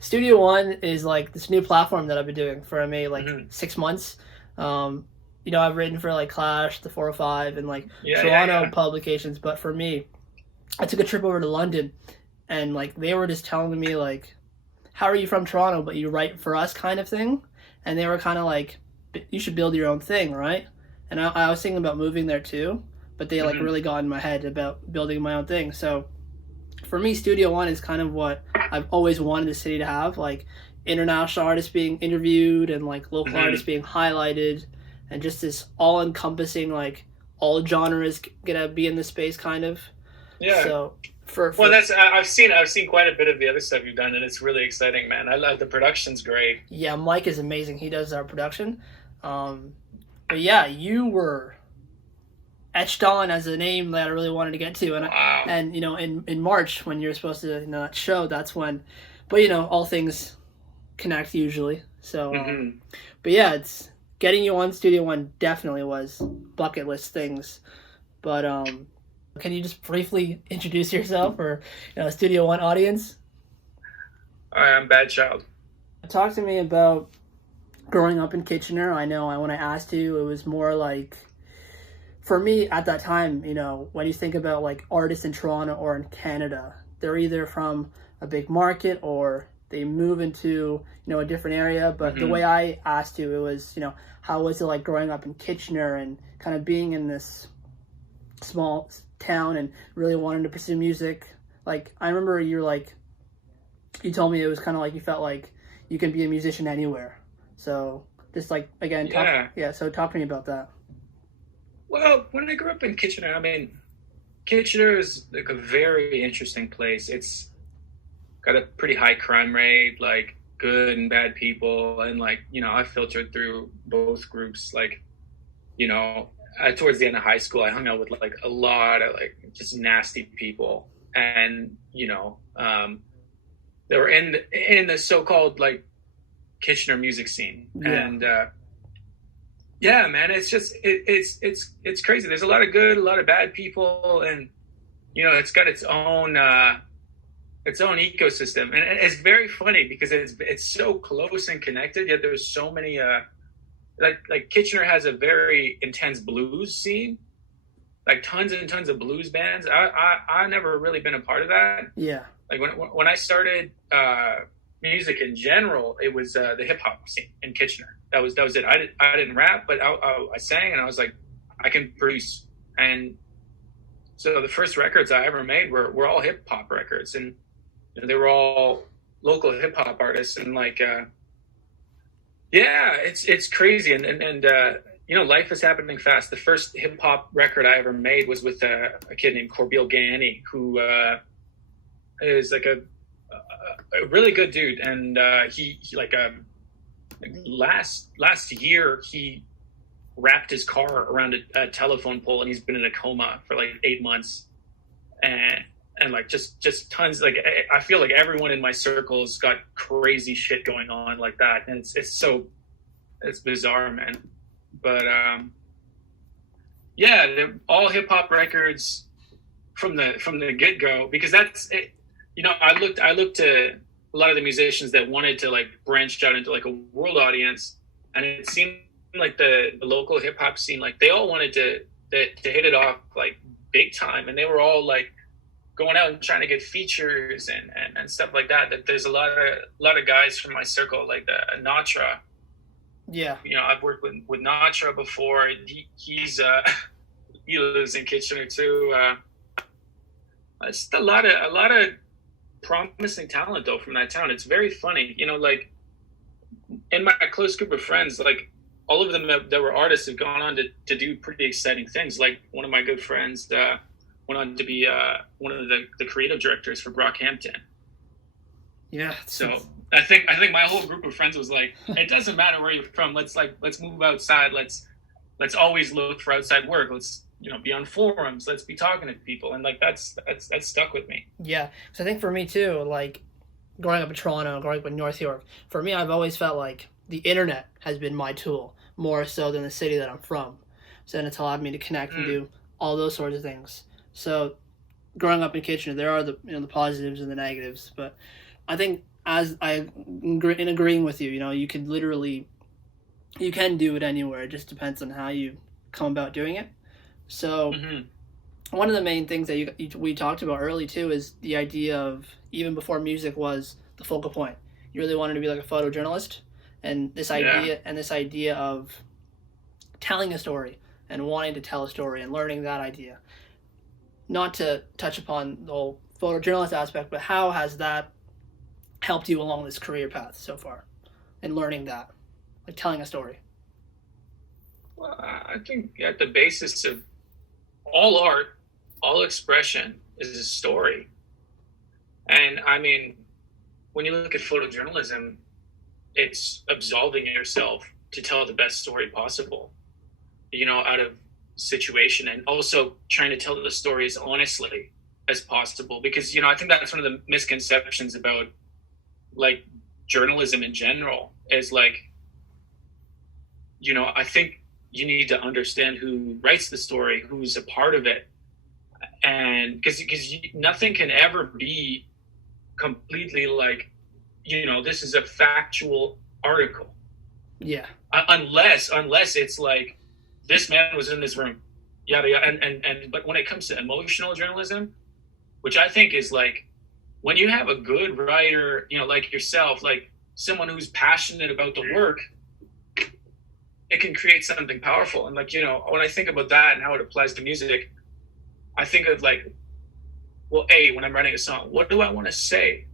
Studio One is like this new platform that I've been doing for maybe like 6 months. I've written for like Clash, the 405, and like Toronto publications. But for me, I took a trip over to London, and like they were just telling me like, "How are you from Toronto, but you write for us?" kind of thing, and they were kind of like, "You should build your own thing, right?" And I was thinking about moving there too, but they like really got in my head about building my own thing. So for me, Studio One is kind of what I've always wanted the city to have, like international artists being interviewed and like local artists being highlighted, and just this all-encompassing, like all genres gonna be in the space kind of. Yeah. So well, that's I've seen quite a bit of the other stuff you've done, and it's really exciting, man. I love the production's great. Yeah, Mike is amazing. He does our production. But yeah, you were etched on as a name that I really wanted to get to, and wow. And in March when you're supposed to that show, that's when. But all things connect usually. So, but yeah, it's getting you on Studio One definitely was bucket list things. But can you just briefly introduce yourself for Studio One audience? I'm Bad Child. Talk to me about growing up in Kitchener. I know when I asked you, it was more like, for me at that time, when you think about like artists in Toronto or in Canada, they're either from a big market or they move into a different area. But the way I asked you, it was how was it like growing up in Kitchener and kind of being in this small town and really wanting to pursue music. Like I remember you told me it was kind of like you felt like you can be a musician anywhere. So just like again, so talk to me about that. Well, when I grew up in Kitchener, I mean, Kitchener is like a very interesting place. It's got a pretty high crime rate, like good and bad people. And like, I filtered through both groups. Like, towards the end of high school, I hung out with like a lot of like just nasty people. And, they were in the so-called like Kitchener music scene. Yeah. And, yeah, man, it's just it's crazy. There's a lot of good, a lot of bad people, and it's got its own ecosystem, and it's very funny because it's so close and connected. Yet there's so many like Kitchener has a very intense blues scene, like tons and tons of blues bands. I never really been a part of that. Yeah, like when I started music in general, it was the hip hop scene in Kitchener. That was it. I didn't rap, but I sang, and I was like, I can produce. And so the first records I ever made were all hip hop records, and they were all local hip hop artists. And like, it's crazy. And life is happening fast. The first hip hop record I ever made was with a kid named Corbeil Gani, who is like a really good dude. And he last year he wrapped his car around a telephone pole, and he's been in a coma for like 8 months, and like just tons. Like I feel like everyone in my circle's got crazy shit going on like that, and it's bizarre, man. But they're all hip hop records from the get go, because that's it. I looked to a lot of the musicians that wanted to like branch out into like a world audience, and it seemed like the local hip hop scene, like they all wanted to hit it off like big time, and they were all like going out and trying to get features and stuff like that. That there's a lot of guys from my circle, like the Natra. Yeah, I've worked with Natra before. He's he lives in Kitchener too. Just a lot of promising talent though from that town. It's very funny, like in my close group of friends, like all of them that were artists have gone on to do pretty exciting things. Like one of my good friends went on to be one of the creative directors for Brockhampton. Yeah. So I think my whole group of friends was like, it doesn't matter where you're from. Let's move outside. Let's always look for outside work. Let's be on forums. Let's be talking to people. And like, that's stuck with me. Yeah. So I think for me too, like growing up in Toronto, growing up in North York, for me, I've always felt like the internet has been my tool more so than the city that I'm from. So then it's allowed me to connect and do all those sorts of things. So growing up in Kitchener, there are the the positives and the negatives, but I think as in agreeing with you, you can literally, you can do it anywhere. It just depends on how you come about doing it. So one of the main things that we talked about early too is the idea of, even before music was the focal point, you really wanted to be like a photojournalist, and this idea of telling a story and wanting to tell a story and learning that idea. Not to touch upon the whole photojournalist aspect, but how has that helped you along this career path so far in learning that, like telling a story? Well, I think at the basis of all art, all expression is a story. And I mean, when you look at photojournalism, it's absolving yourself to tell the best story possible, out of situation, and also trying to tell the story as honestly as possible. Because, I think that's one of the misconceptions about like journalism in general is like, I think you need to understand who writes the story, who's a part of it. And because nothing can ever be completely like, this is a factual article. Yeah. Unless it's like, this man was in this room, yada yada. And but when it comes to emotional journalism, which I think is like, when you have a good writer, like yourself, like someone who's passionate about the work, it can create something powerful. And like, when I think about that and how it applies to music, I think of like, well, when I'm writing a song, what do I want to say?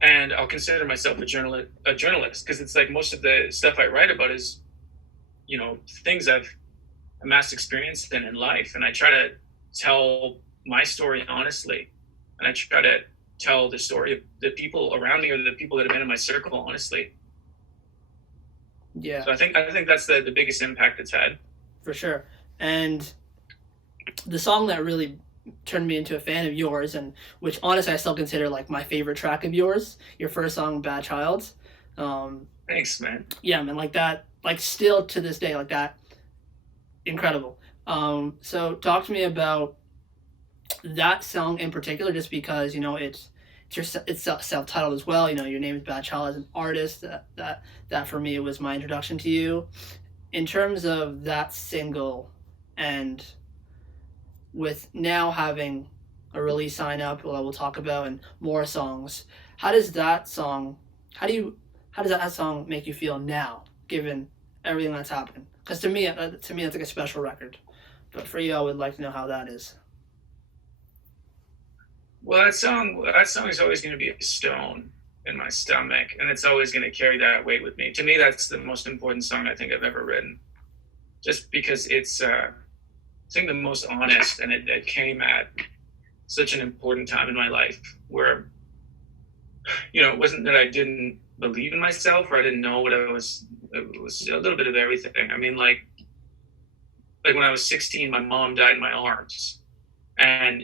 And I'll consider myself a journalist, because it's like most of the stuff I write about is, things I've amassed experience in life. And I try to tell my story honestly. And I try to tell the story of the people around me or the people that have been in my circle honestly. Yeah. So I think that's the biggest impact it's had. For sure. And the song that really turned me into a fan of yours, and which honestly I still consider like my favorite track of yours, your first song, Bad Child. Thanks, man. Yeah, man, like that, like still to this day, like that, incredible. So talk to me about that song in particular, just because it's self-titled as well. Your name is Bad Child as an artist. That for me was my introduction to you. In terms of that single, and with now having a release sign up, what I will talk about, and more songs, how does that song make you feel now, given everything that's happened? Because to me that's like a special record. But for you, I would like to know how that is. Well, that song is always going to be a stone in my stomach, and it's always going to carry that weight with me. To me, that's the most important song I think I've ever written, just because it's I think the most honest, and it came at such an important time in my life where, it wasn't that I didn't believe in myself or I didn't know what I was. It was a little bit of everything. I mean, like when I was 16, my mom died in my arms, and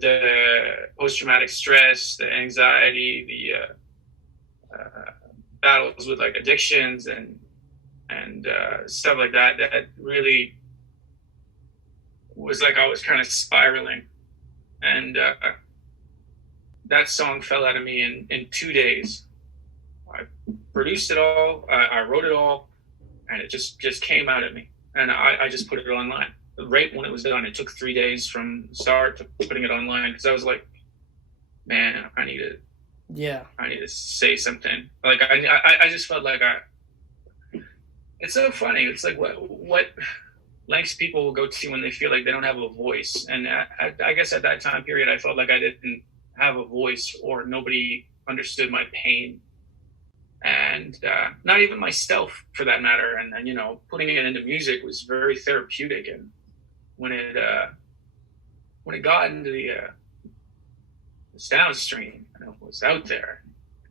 the post-traumatic stress, the anxiety, the battles with like addictions and stuff like that really was like I was kind of spiraling. And that song fell out of me in 2 days. I produced it all, I wrote it all, and it just came out of me. And I just put it online. Right when it was done, it took 3 days from start to putting it online, because I was like, man, I need to say something. Like I just felt like it's so funny. It's like what lengths people will go to when they feel like they don't have a voice. And I guess at that time period, I felt like I didn't have a voice, or nobody understood my pain, and not even myself for that matter. And putting it into music was very therapeutic. And when it got into the sound stream and it was out there,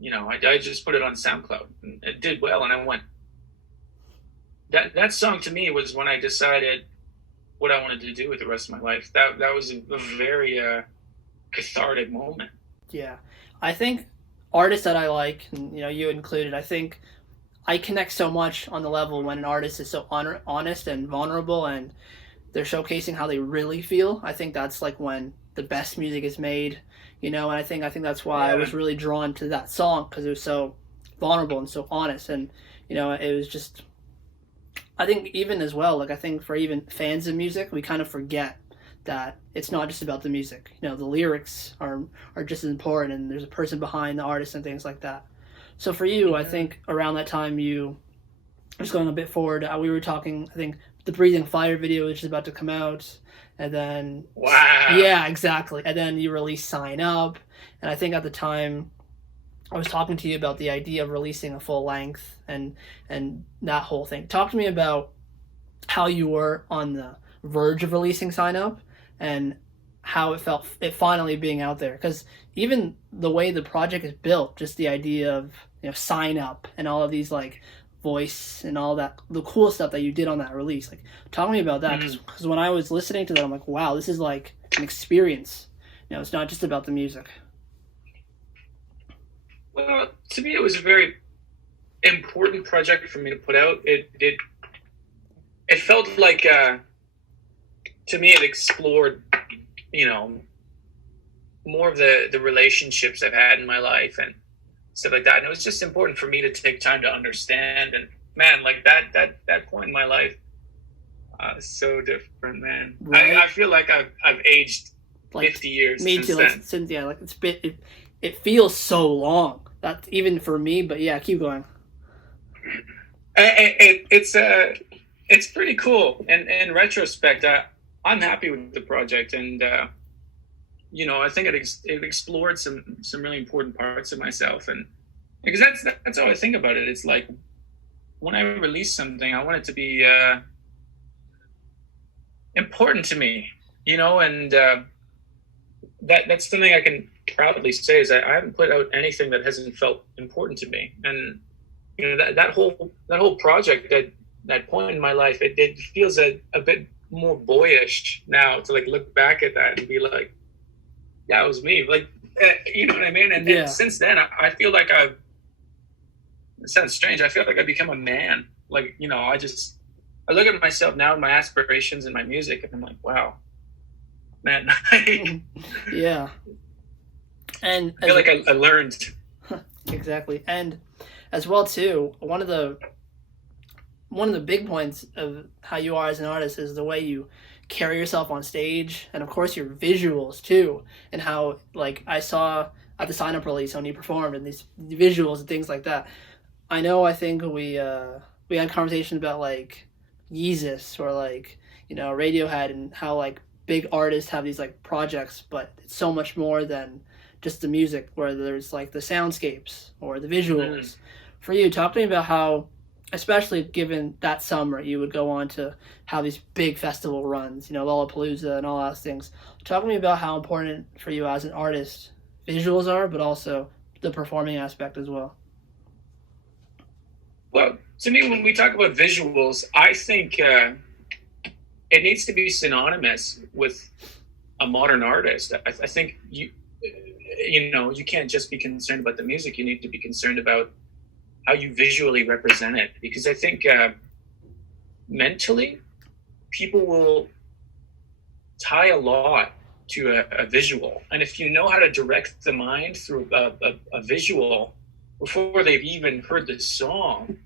I just put it on SoundCloud, and it did well. And I went, that song to me was when I decided what I wanted to do with the rest of my life. That was a very cathartic moment. Yeah, I think artists that I like, and, you included, I think I connect so much on the level when an artist is so honest and vulnerable, and they're showcasing how they really feel. I think that's like when the best music is made, and I think that's why I was really drawn to that song, because it was so vulnerable and so honest, and it was just, I think even as well, like I think for even fans of music, we kind of forget that it's not just about the music. The lyrics are just as important, and there's a person behind the artist and things like that. So for you, I think around that time, just going a bit forward, we were talking, I think the Breathing Fire video is just about to come out, and then yeah, exactly, and then you released Sign Up, and I think at the time I was talking to you about the idea of releasing a full length and that whole thing. Talk to me about how you were on the verge of releasing Sign Up and how it felt it finally being out there, because even the way the project is built, just the idea of Sign Up and all of these like voice and all that, the cool stuff that you did on that release, like talk to me about that, because when I was listening to that, I'm like, wow, this is like an experience. It's not just about the music. Well, to me, it was a very important project for me to put out. It felt like, to me, it explored, more of the relationships I've had in my life and stuff like that. And it was just important for me to take time to understand. And man, like that point in my life, so different, man. Right? I feel like I've aged like 50 years. Me too. Since like it feels so long. That's even for me, but yeah, keep going. It's pretty cool. And in retrospect, I'm happy with the project, and I think it explored some really important parts of myself, and because that's how I think about it. It's like when I release something, I want it to be important to me, and that's something I can proudly say is I haven't put out anything that hasn't felt important to me. And that whole project, that point in my life, it feels a bit more boyish now to like look back at that and be like, yeah, it was me, like, you know what I mean? And since then I feel like it sounds strange, I feel like I've become a man. Like, I look at myself now and my aspirations and my music, and I'm like, wow, man. Yeah. And I feel like I learned. Exactly. And as well too, one of the big points of how you are as an artist is the way you carry yourself on stage, and of course your visuals too, and how, like, I saw at the Sign Up release when you performed, and these visuals and things like that. I think we had conversations about like Yeezus or like Radiohead, and how like big artists have these like projects, but it's so much more than just the music, where there's like the soundscapes or the visuals. For you, talk to me about how, especially given that summer, you would go on to have these big festival runs, Lollapalooza and all those things. Talk to me about how important for you as an artist visuals are, but also the performing aspect as well. Well, to me, when we talk about visuals, I think it needs to be synonymous with a modern artist. I think you can't just be concerned about the music. You need to be concerned about how you visually represent it, because I think mentally people will tie a lot to a visual, and if you know how to direct the mind through a visual before they've even heard the song,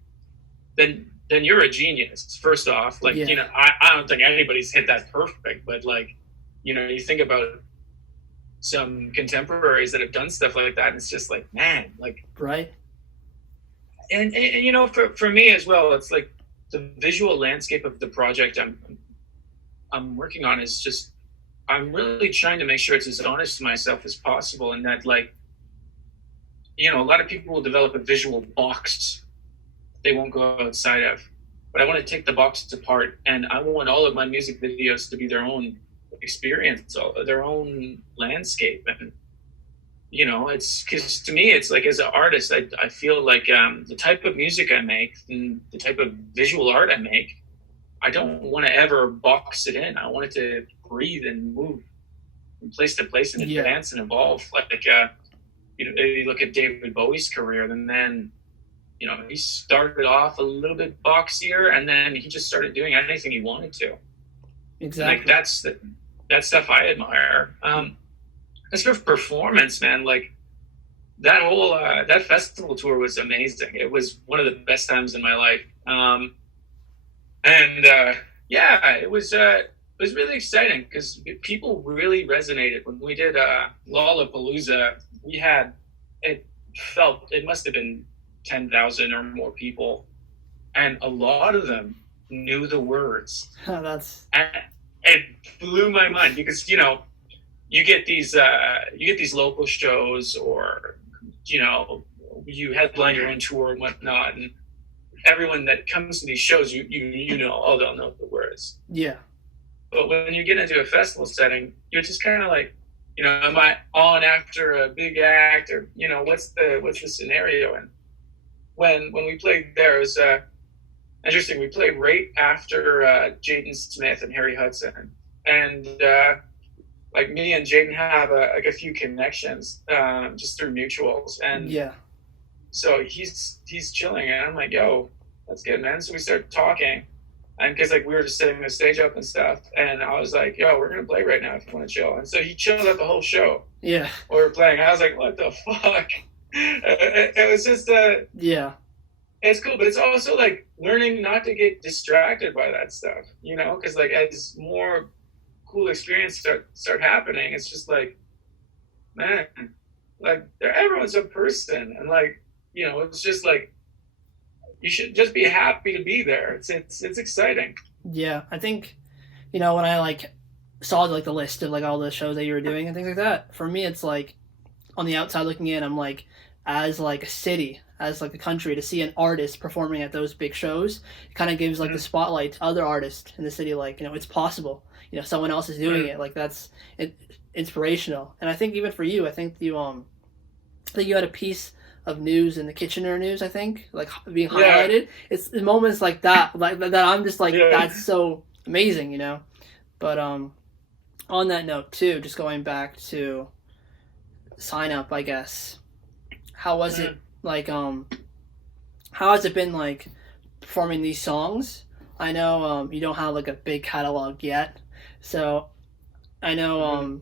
then you're a genius. First off, like, I don't think anybody's hit that perfect, but like, you think about some contemporaries that have done stuff like that, and it's just like, man, like, right. And for me as well, it's like the visual landscape of the project I'm working on is just, I'm really trying to make sure it's as honest to myself as possible, and that, like, a lot of people will develop a visual box they won't go outside of, but I want to take the box apart, and I want all of my music videos to be their own experience, their own landscape. And it's because to me, it's like, as an artist, I feel like the type of music I make and the type of visual art I make, I don't want to ever box it in. I want it to breathe and move from place to place and advance and evolve. Like you look at David Bowie's career, and then he started off a little bit boxier, and then he just started doing anything he wanted to. Exactly. Like that's stuff I admire. as for performance, man, like that whole that festival tour was amazing. It was one of the best times in my life. And yeah, it was really exciting because people really resonated when we did Lollapalooza. We had it must have been 10,000 or more people, and a lot of them knew the words. Oh, that's and it blew my mind because you get these local shows, or you headline your own tour and whatnot, and everyone that comes to these shows, they'll know the words. Yeah. But when you get into a festival setting, you're just kind of like, am I on after a big act, or what's the scenario? And when we played there, it was interesting. We played right after Jaden Smith and Harry Hudson, and like me and Jaden have a few connections just through mutuals, and yeah. So he's chilling, and I'm like, yo, that's good, man. So we started talking, and because like we were just setting the stage up and stuff, and I was like, yo, we're gonna play right now if you want to chill. And so he chilled out the whole show. Yeah. While we were playing. I was like, what the fuck? It was just yeah. It's cool, but it's also like learning not to get distracted by that stuff, because like as more cool experiences start happening, it's just like, man, like everyone's a person, and like it's just like you should just be happy to be there. It's exciting. Yeah, I think when I like saw like the list of like all the shows that you were doing and things like that, for me it's like on the outside looking in, I'm like, as like a city, as like a country, to see an artist performing at those big shows, it kind of gives like the spotlight to other artists in the city, like it's possible, someone else is doing it, like that's inspirational. And I think even for you, I think you had a piece of news in the Kitchener News, I think, like being highlighted. It's moments like that I'm just like, that's so amazing, But on that note too, just going back to sign up, I guess, how was it like? How has it been like performing these songs? I know you don't have like a big catalog yet, so I know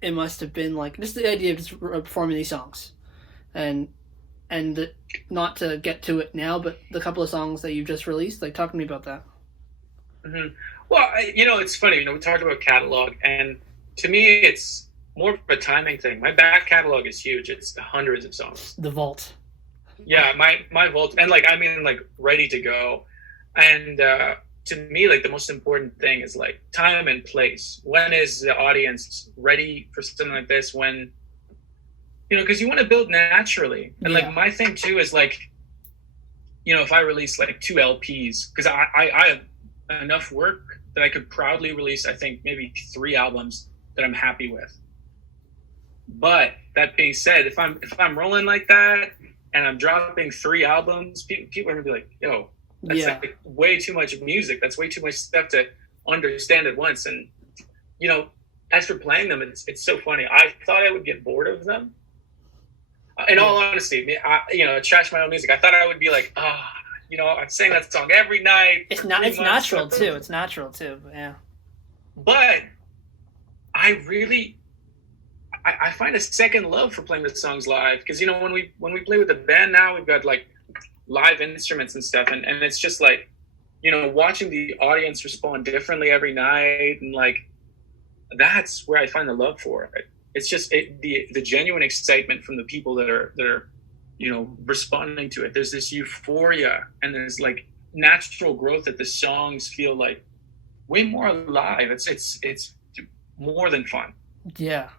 it must have been like just the idea of just performing these songs, and not to get to it now, but the couple of songs that you've just released, like talk to me about that. Mm-hmm. Well, it's funny. We talked about catalog, and to me, it's more of a timing thing. My back catalog is huge. It's hundreds of songs. The vault. Yeah, my vault, and like ready to go. And to me, like the most important thing is like time and place. When is the audience ready for something like this? When because you want to build naturally. And like my thing too is like, if I release like 2 LPs, because I have enough work that I could proudly release, I think maybe 3 albums that I'm happy with. But that being said, if I'm rolling like that and I'm dropping 3 albums, people are gonna be like, yo, that's like way too much music. That's way too much stuff to understand at once. And as for playing them, it's so funny. I thought I would get bored of them. In all honesty, trash my own music. I thought I would be like, I'm saying that song every night. It's natural too. It's natural too. But yeah. But I find a second love for playing the songs live, because when we play with the band now, we've got like live instruments and stuff, and it's just like watching the audience respond differently every night, and like that's where I find the love for it. It's just the genuine excitement from the people that are responding to it. There's this euphoria, and there's like natural growth that the songs feel like way more alive. It's more than fun. Yeah.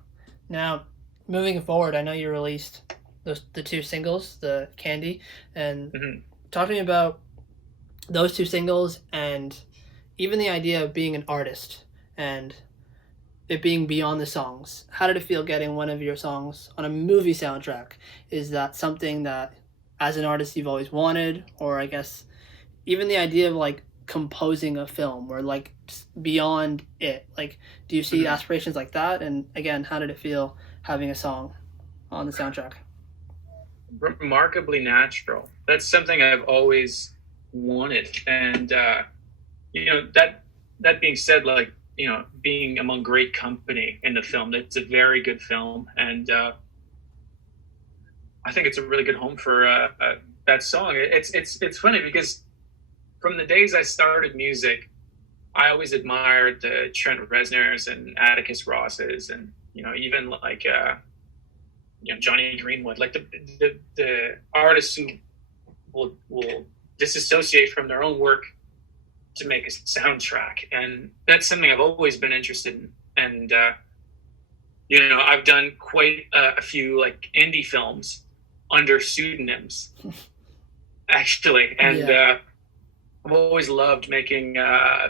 Now, moving forward, I know you released the 2 singles, the Candy, and talk to me about those 2 singles, and even the idea of being an artist and it being beyond the songs. How did it feel getting one of your songs on a movie soundtrack? Is that something that, as an artist, you've always wanted? Or I guess even the idea of like composing a film, or like beyond it, like do you see aspirations like that? And again, how did it feel having a song on the soundtrack? Remarkably natural. That's something I've always wanted. And that being said, like being among great company in the film. It's a very good film, and I think it's a really good home for that song. It's funny because from the days I started music, I always admired the Trent Reznors and Atticus Rosses, and even like Johnny Greenwood, like the artists who will disassociate from their own work to make a soundtrack, and that's something I've always been interested in. And I've done quite a few like indie films under pseudonyms, actually, and I've always loved making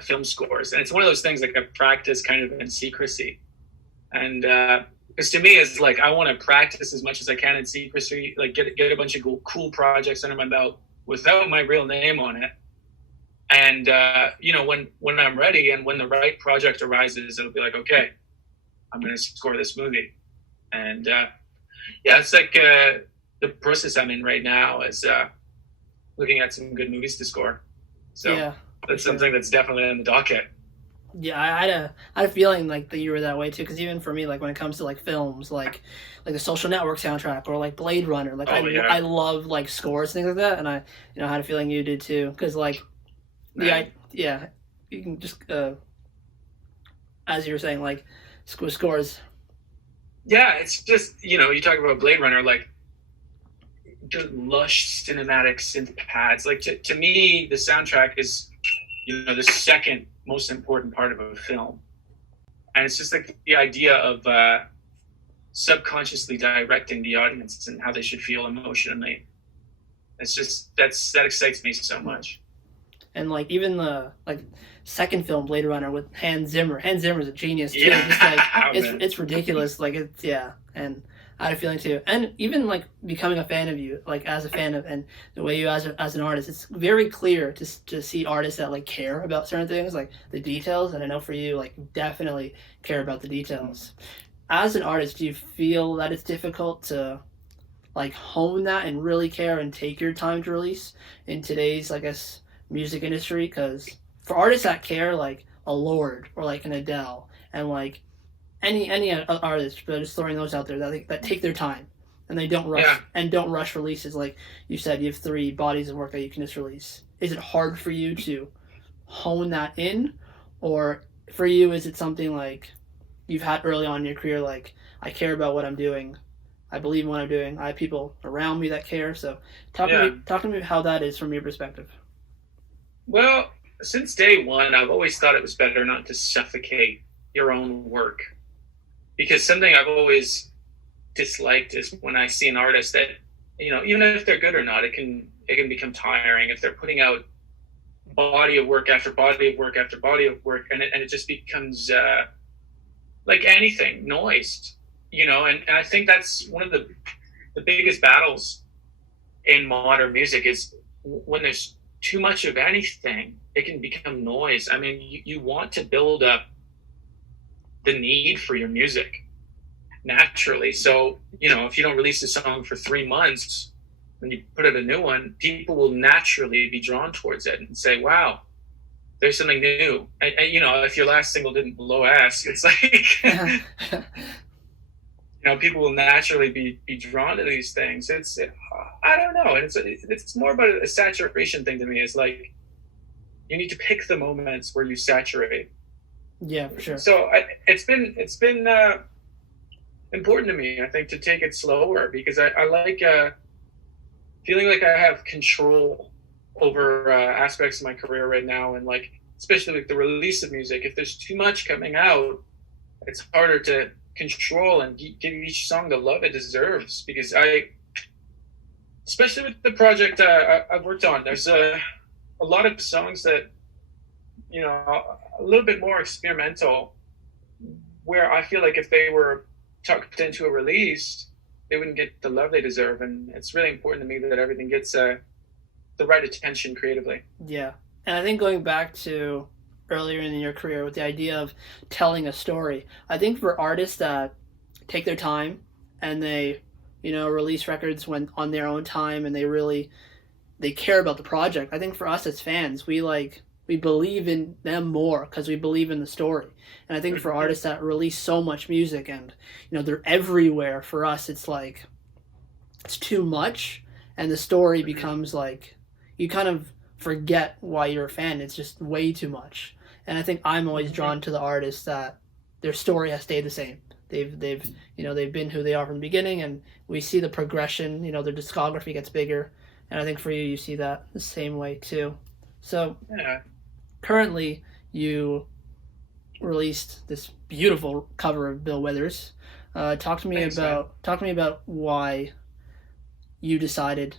film scores, and it's one of those things like I practice kind of in secrecy, and because to me it's like I want to practice as much as I can in secrecy, like get a bunch of cool projects under my belt without my real name on it. And when I'm ready and when the right project arises, it'll be like, okay, I'm going to score this movie. And it's like the process I'm in right now is looking at some good movies to score. So that's something that's definitely on the docket. Yeah, I had a feeling like that you were that way too. Because even for me, like when it comes to like films, like the Social Network soundtrack or like Blade Runner, like I love like scores, things like that. And I had a feeling you did too. Because like you can just as you were saying, like scores. Yeah, it's just you talk about Blade Runner, like the lush cinematic synth pads. Like to me, the soundtrack is the second most important part of a film, and it's just like the idea of subconsciously directing the audience and how they should feel emotionally. It's just that excites me so much. And like even the second film, Blade Runner, with Hans Zimmer. Hans Zimmer's a genius too. Yeah. Just like it's ridiculous. Like and I had a feeling too. And even like becoming a fan of you, like as a fan of, and the way you as an artist, it's very clear to see artists that like care about certain things, like the details. And I know for you, like definitely care about the details. As an artist, do you feel that it's difficult to like hone that and really care and take your time to release in today's, I guess, music industry? Because for artists that care, like a Lorde or like an Adele and like any artist, but just throwing those out there that take their time and they don't rush releases. Like you said, you have 3 bodies of work that you can just release. Is it hard for you to hone that in, or for you is it something like you've had early on in your career, like I care about what I'm doing, I believe in what I'm doing, I have people around me that care? So talk to me how that is from your perspective. Well, since day one, I've always thought it was better not to suffocate your own work, because something I've always disliked is when I see an artist that, even if they're good or not, it can become tiring if they're putting out body of work after body of work after body of work, and it just becomes like anything, noise, and I think that's one of the biggest battles in modern music is when there's too much of anything, it can become noise. I mean, you want to build up the need for your music naturally. So, if you don't release a song for 3 months and you put out a new one, people will naturally be drawn towards it and say, wow, there's something new. And if your last single didn't blow ass, it's like, people will naturally be drawn to these things. I don't know. And it's more about a saturation thing to me. It's like, you need to pick the moments where you saturate. Yeah, for sure. So it's been important to me, I think, to take it slower, because I like feeling like I have control over aspects of my career right now, and like especially with the release of music. If there's too much coming out, it's harder to control and give each song the love it deserves. Because especially with the project I've worked on, there's a lot of songs that a little bit more experimental, where I feel like if they were tucked into a release, they wouldn't get the love they deserve. And it's really important to me that everything gets the right attention creatively. Yeah. And I think going back to earlier in your career with the idea of telling a story, I think for artists that take their time and they, release records when on their own time and they care about the project, I think for us as fans, we we believe in them more because we believe in the story. And I think for artists that release so much music and, you know, they're everywhere, for us, it's like, it's too much. And the story becomes like, you kind of forget why you're a fan. It's just way too much. And I think I'm always drawn to the artists that their story has stayed the same. They've you know, they've been who they are from the beginning, and we see the progression. You know, their discography gets bigger, and I think for you, you see that the same way too. So currently, you released this beautiful cover of Bill Withers. Talk to me about why you decided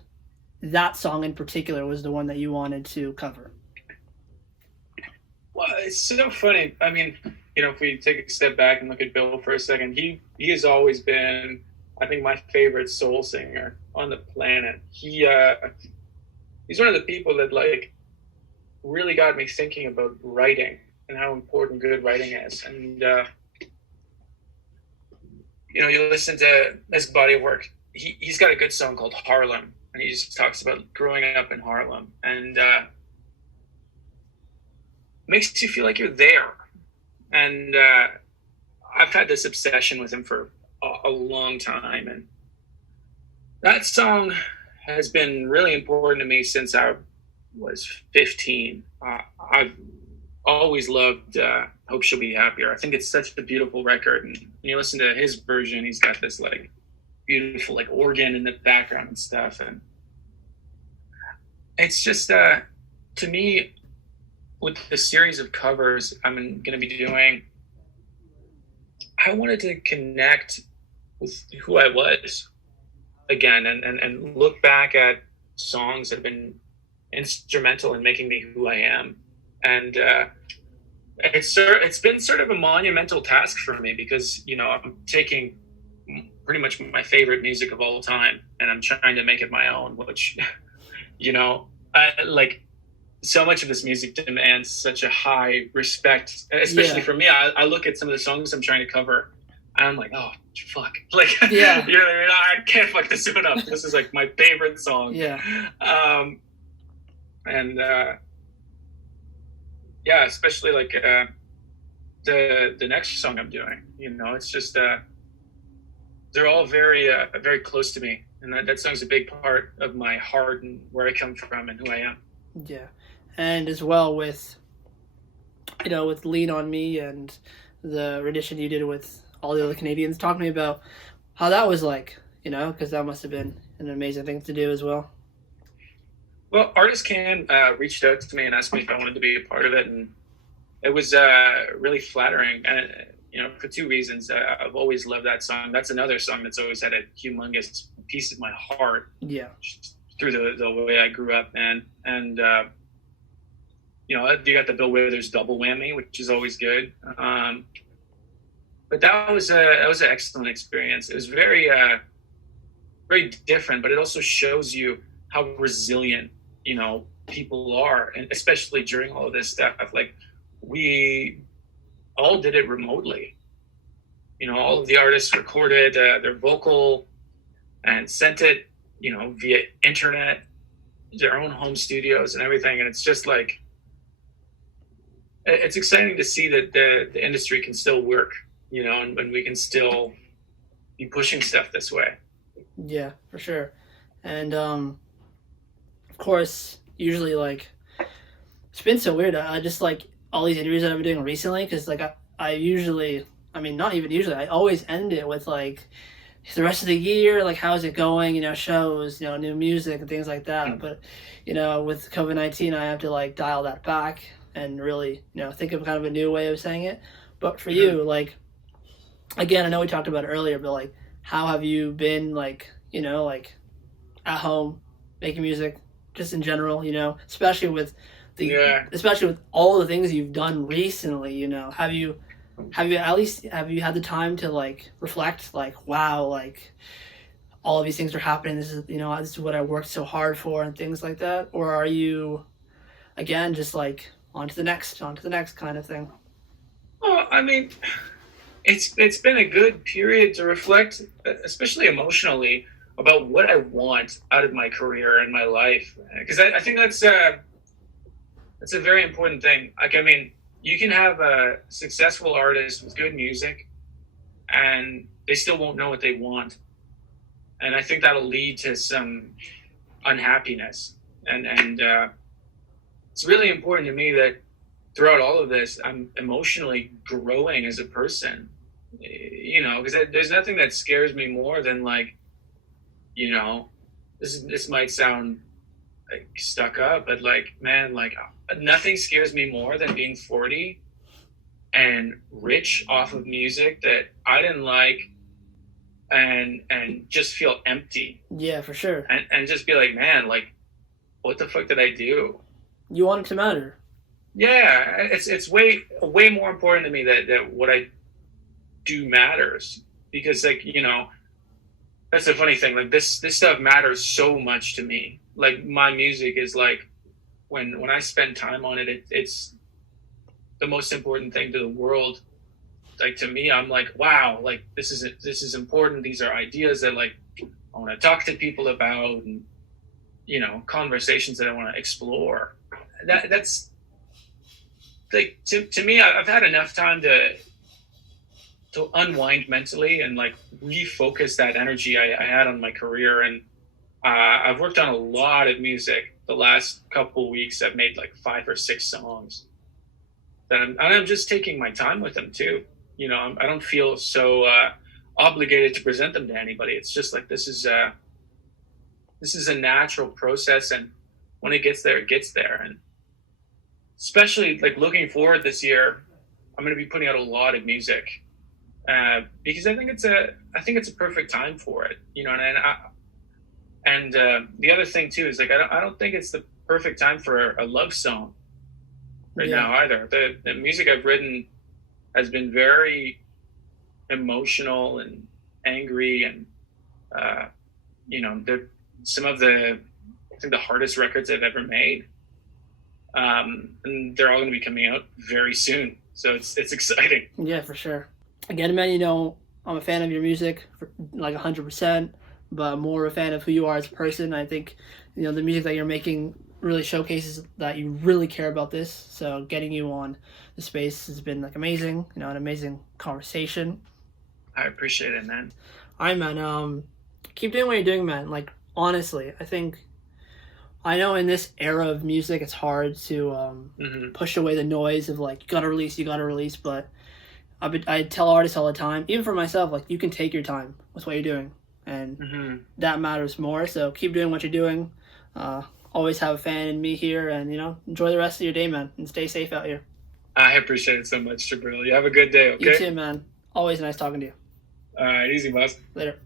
that song in particular was the one that you wanted to cover. Well, it's so funny. I mean, you know, if we take a step back and look at Bill for a second, he has always been, I think, my favorite soul singer on the planet. He's one of the people that, like, really got me thinking about writing and how important good writing is. And you know, you listen to his body of work. He's got a good song called Harlem, and he just talks about growing up in Harlem, and makes you feel like you're there. And I've had this obsession with him for a long time, and that song has been really important to me since I was 15. I've always loved Hope She'll Be Happier. I think it's such a beautiful record, and when you listen to his version, he's got this like beautiful like organ in the background and stuff, and it's just to me, with the series of covers I'm going to be doing, I wanted to connect with who I was again, and look back at songs that have been instrumental in making me who I am. And it's been sort of a monumental task for me, because, you know, I'm taking pretty much my favorite music of all time and I'm trying to make it my own, which, you know, like, so much of this music demands such a high respect, especially for me. I look at some of the songs I'm trying to cover, and I'm like, oh, fuck. Like, you know, I can't fuck this one up. This is like my favorite song. Especially like the next song I'm doing, you know, it's just, they're all very, very close to me. And that song's a big part of my heart and where I come from and who I am. Yeah. And as well with, you know, with Lean on Me and the rendition you did with all the other Canadians, talk to me about how that was like, you know, because that must have been an amazing thing to do as well. Well, Artist Can reached out to me and asked me if I wanted to be a part of it, and it was really flattering. And, you know, for two reasons. I've always loved that song. That's another song that's always had a humongous piece of my heart. Yeah. Through the way I grew up, and you know, you got the Bill Withers double whammy, which is always good. But that was an excellent experience. It was very very different, but it also shows you how resilient, you know, people are, and especially during all of this stuff. Like, we all did it remotely. You know, all of the artists recorded their vocal and sent it, you know, via internet, their own home studios and everything. And it's just like, it's exciting to see that the industry can still work, you know, and we can still be pushing stuff this way. Yeah, for sure. And of course, usually, like, it's been so weird. I just like all these interviews that I've been doing recently, because like I usually, I mean, not even usually, I always end it with like, the rest of the year, like, how's it going, you know, shows, you know, new music and things like that. But, you know, with COVID-19, I have to like dial that back and really, you know, think of kind of a new way of saying it. But for you, like, again, I know we talked about it earlier, but like, how have you been, like, you know, like, at home making music, just in general, you know, especially with all the things you've done recently, you know, have you had the time to like reflect, like, wow, like, all of these things are happening, this is, you know, this is what I worked so hard for and things like that? Or are you, again, just like on to the next kind of thing? Well, I mean, it's been a good period to reflect, especially emotionally, about what I want out of my career and my life, because I think that's It's a very important thing. Like, I mean, you can have a successful artist with good music and they still won't know what they want. And I think that'll lead to some unhappiness. And it's really important to me that throughout all of this, I'm emotionally growing as a person, you know, because there's nothing that scares me more than, like, you know, this might sound like stuck up, but like, man, like, nothing scares me more than being 40 and rich off of music that I didn't like, and just feel empty. Yeah, for sure. And just be like, man, like, what the fuck did I do? You want it to matter. Yeah, it's way more important to me that what I do matters, because, like, you know, that's the funny thing. Like, this stuff matters so much to me. Like, my music is like, when I spend time on it, it's the most important thing to the world. Like, to me, I'm like, wow, like, this is important. These are ideas that, like, I want to talk to people about, and, you know, conversations that I want to explore. That's like, to me, I've had enough time to unwind mentally and, like, refocus that energy I had on my career. And I've worked on a lot of music. The last couple weeks, I've made like 5 or 6 songs that I'm just taking my time with them too. You know, I don't feel so obligated to present them to anybody. It's just like, this is a natural process, and when it gets there, it gets there. And especially, like, looking forward this year, I'm going to be putting out a lot of music because I think it's a perfect time for it. You know, and the other thing too is, like, I don't think it's the perfect time for a love song right now either. The music I've written has been very emotional and angry, and you know, they're some of the hardest records I've ever made, and they're all going to be coming out very soon. So it's exciting. Yeah, for sure. Again, man, you know, I'm a fan of your music, like 100%, but more a fan of who you are as a person. I think, you know, the music that you're making really showcases that you really care about this. So getting you on the space has been, like, amazing. You know, an amazing conversation. I appreciate it, man. All right, man. Keep doing what you're doing, man. Like, honestly, I know in this era of music, it's hard to push away the noise of, like, you gotta release. But I tell artists all the time, even for myself, like, you can take your time with what you're doing, and that matters more. So keep doing what you're doing. Always have a fan in me here, and, you know, enjoy the rest of your day, man, and stay safe out here. I appreciate it so much, Jibril. You have a good day, okay? You too, man. Always nice talking to you. All right, easy, boss. Later.